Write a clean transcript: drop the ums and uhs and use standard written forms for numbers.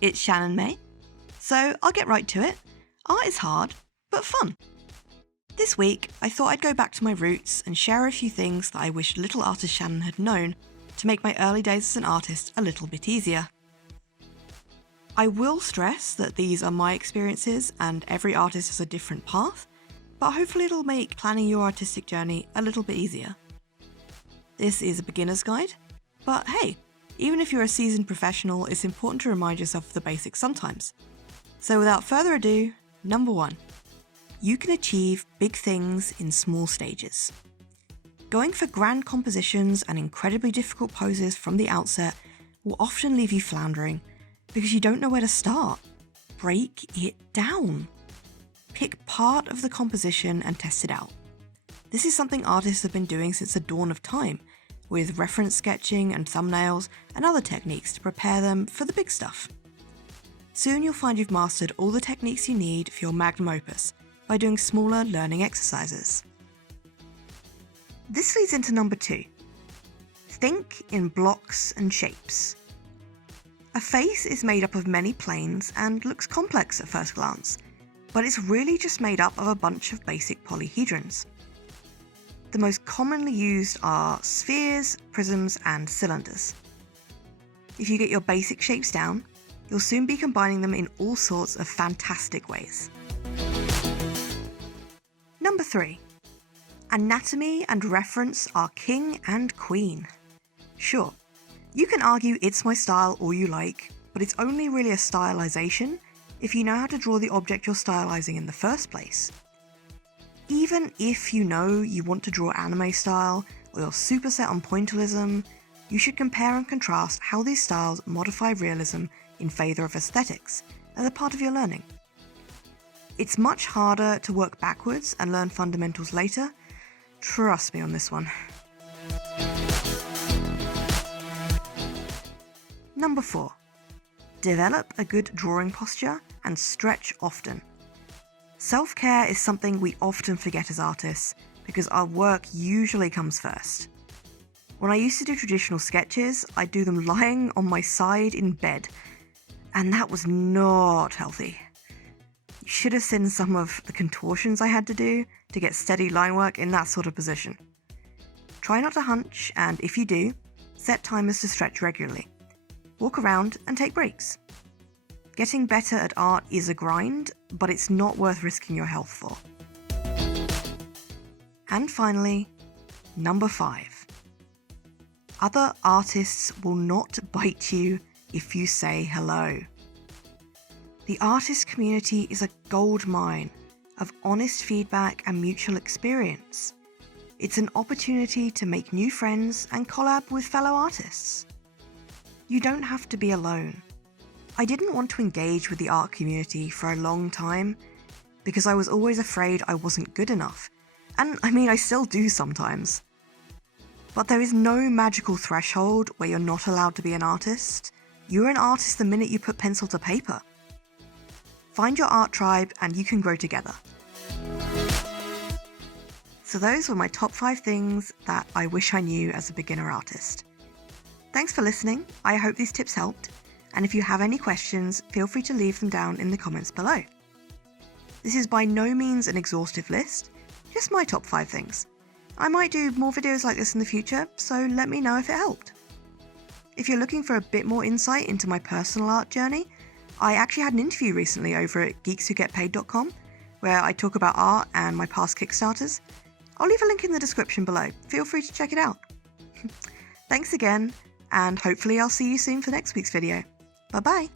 it's Shannon May. So I'll get right to it. Art is hard, but fun. This week, I thought I'd go back to my roots and share a few things that I wish little artist Shannon had known to make my early days as an artist a little bit easier. I will stress that these are my experiences and every artist has a different path, but hopefully it'll make planning your artistic journey a little bit easier. This is a beginner's guide, but hey, even if you're a seasoned professional, it's important to remind yourself of the basics sometimes. So without further ado, number 1. You can achieve big things in small stages. Going for grand compositions and incredibly difficult poses from the outset will often leave you floundering because you don't know where to start. Break it down. Pick part of the composition and test it out. This is something artists have been doing since the dawn of time, with reference sketching and thumbnails and other techniques to prepare them for the big stuff. Soon you'll find you've mastered all the techniques you need for your magnum opus by doing smaller learning exercises. This leads into number 2. Think in blocks and shapes. A face is made up of many planes and looks complex at first glance, but it's really just made up of a bunch of basic polyhedrons. The most commonly used are spheres, prisms, and cylinders. If you get your basic shapes down, you'll soon be combining them in all sorts of fantastic ways. Number 3. Anatomy and reference are king and queen. Sure, you can argue it's my style all you like, but it's only really a stylization if you know how to draw the object you're stylizing in the first place. Even if you know you want to draw anime style or you're super set on pointillism, you should compare and contrast how these styles modify realism in favour of aesthetics as a part of your learning. It's much harder to work backwards and learn fundamentals later. Trust me on this one. Number 4. Develop a good drawing posture and stretch often. Self-care is something we often forget as artists because our work usually comes first. When I used to do traditional sketches, I'd do them lying on my side in bed, and that was not healthy. You should have seen some of the contortions I had to do to get steady line work in that sort of position. Try not to hunch, and if you do, set timers to stretch regularly. Walk around and take breaks. Getting better at art is a grind, but it's not worth risking your health for. And finally, number 5. Other artists will not bite you if you say hello. The artist community is a gold mine of honest feedback and mutual experience. It's an opportunity to make new friends and collab with fellow artists. You don't have to be alone. I didn't want to engage with the art community for a long time because I was always afraid I wasn't good enough. And I still do sometimes. But there is no magical threshold where you're not allowed to be an artist. You're an artist the minute you put pencil to paper. Find your art tribe and you can grow together. So those were my top 5 things that I wish I knew as a beginner artist. Thanks for listening. I hope these tips helped. And if you have any questions, feel free to leave them down in the comments below. This is by no means an exhaustive list, just my top 5 things. I might do more videos like this in the future, so let me know if it helped. If you're looking for a bit more insight into my personal art journey, I actually had an interview recently over at 𝗙cie𝗹𝗹ποι𝘄.com, where I talk about art and my past Kickstarters. I'll leave a link in the description below. Feel free to check it out. Thanks again, and hopefully I'll see you soon for next week's video. Bye bye!